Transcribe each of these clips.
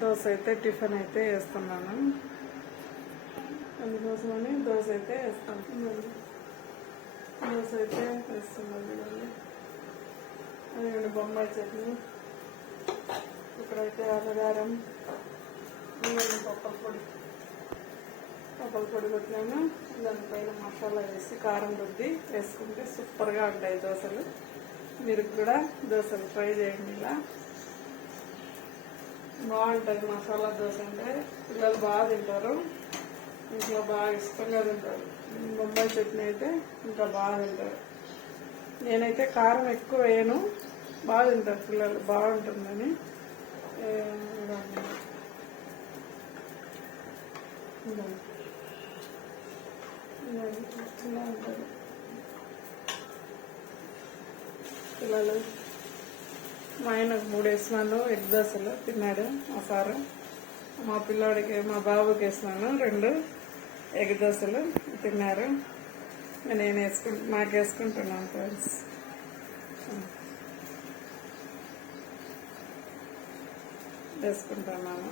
దోశ అయితే టిఫిన్ అయితే వేస్తున్నాను. అందుకోసమని దోశ అయితే వేస్తాను. దోశ అయితే వేస్తున్నాను. అదే బొంబాయి చట్నీ, ఇక్కడైతే ఆలగారం, పప్పల పొడి కొట్టినాను. దానిపైన మసాలా వేసి కారం రుద్ది వేసుకుంటే సూపర్గా ఉంటాయి దోశలు. మీరు కూడా దోశలు ట్రై చేయండి. ఇలా బాగుంటుంది మసాలా దోశ అంటే. పిల్లలు బాగా తింటారు, ఇంట్లో బాగా ఇష్టంగా తింటారు. బొంబాయి చట్నీ అయితే ఇంకా బాగా తింటారు. నేనైతే కారం ఎక్కువ వేయను, బాగా తింటారు పిల్లలు, బాగుంటుందని. ఇలా ఉంటుంది పిల్లలు. మా ఆయనకు 3 వేసినాను ఎగ్ దోశలు తిన్నాడు మా సారు. మా పిల్లాడికి, మా బాబుకి వేసినాను 2 ఎగ్ దోశలు తిన్నారు. నేను మాకు వేసుకుంటున్నాను ఫ్రెండ్స్. వేసుకుంటున్నాను.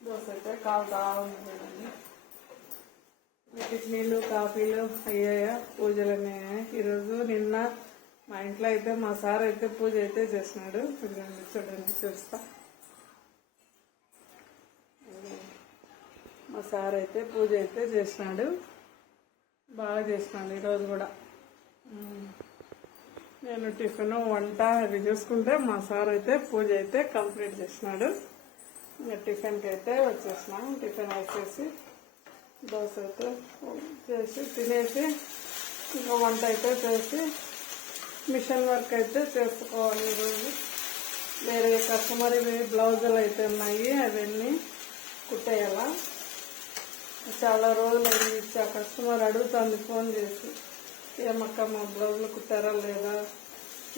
దోశ అయితే కాలుతా ఉంది చూడండి. టిఫిన్లు, కాఫీలు అయ్యాయా, పూజలన్నీ ఈరోజు. నిన్న మా ఇంట్లో అయితే మా సార్ అయితే పూజ అయితే చేసినాడు. చూడండి చూస్తా. మా సార్ అయితే పూజ అయితే చేసినాడు, బాగా చేసినాడు ఈరోజు కూడా. నేను టిఫిన్, వంట అవి చూసుకుంటే మా సార్ అయితే పూజ అయితే కంప్లీట్ చేసినాడు. ఇంకా టిఫిన్కి అయితే వచ్చేసినాం. టిఫిన్ వేసేసి దోశ అయితే చేసి తినేసి ఇంకా వంట అయితే చేసి మిషన్ వర్క్ అయితే చేసుకోవాలి ఈరోజు. వేరే కస్టమర్ బ్లౌజులు అయితే ఉన్నాయి, అవన్నీ కుట్టేయాలా. చాలా రోజులు అయింది. ఆ కస్టమర్ అడుగుతుంది ఫోన్ చేసి, ఏమక్క మా బ్లౌజులు కుట్టారా లేదా,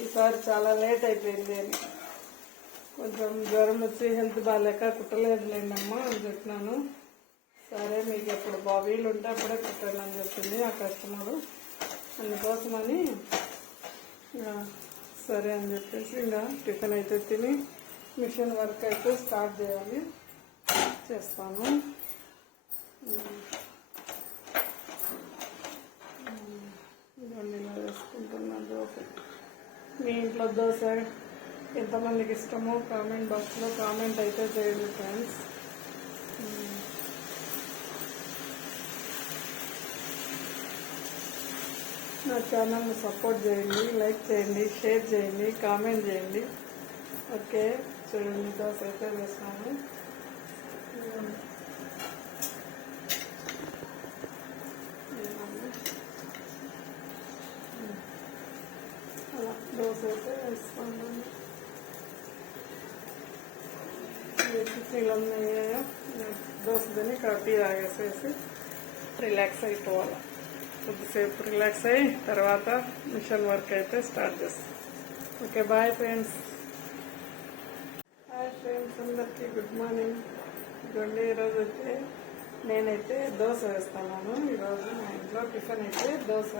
ఈసారి చాలా లేట్ అయిపోయింది అని. కొంచెం జ్వరం వచ్చి హెల్త్ బాగాలేక కుట్టలేదులేండమ్మా అని చెప్పినాను. సరే మీకు ఎప్పుడు వీలు ఉంటే అప్పుడే కుట్టండి అని చెప్పింది ఆ కస్టమరు. అందుకోసమని సరే అని చెప్పేసి ఇంకా టిఫిన్ అయితే తిని మిషన్ వర్క్ అయితే స్టార్ట్ చేయాలి, చేస్తాను. ఇవన్నీ ఇలా వేసుకుంటున్నాను దోశ. మీ ఇంట్లో దోశ ఎంతమందికి ఇష్టమో కామెంట్ బాక్స్లో కామెంట్ అయితే చేయండి ఫ్రెండ్స్. నా ఛానల్ని సపోర్ట్ చేయండి, లైక్ చేయండి, షేర్ చేయండి, కామెంట్ చేయండి. ఓకే, చూడండి దోశ అయితే వేస్తాను. అలా దోశ అయితే వేస్తాను. టిఫిన్లు అయ్యాయా, దోశ తిని టీ తాగేసేసి రిలాక్స్ అయిపోవాలి. కొద్దిసేపు రిలాక్స్ అయ్యి తర్వాత మిషన్ వర్క్ అయితే స్టార్ట్ చేస్తాం. Okay, bye friends. Hi friends, అందరికీ గుడ్ మార్నింగ్. ఇదిగోండి, ఈరోజు అయితే నేనైతే దోశ వేస్తున్నాను. ఈరోజు మా ఇంట్లో టిఫిన్ అయితే దోశ.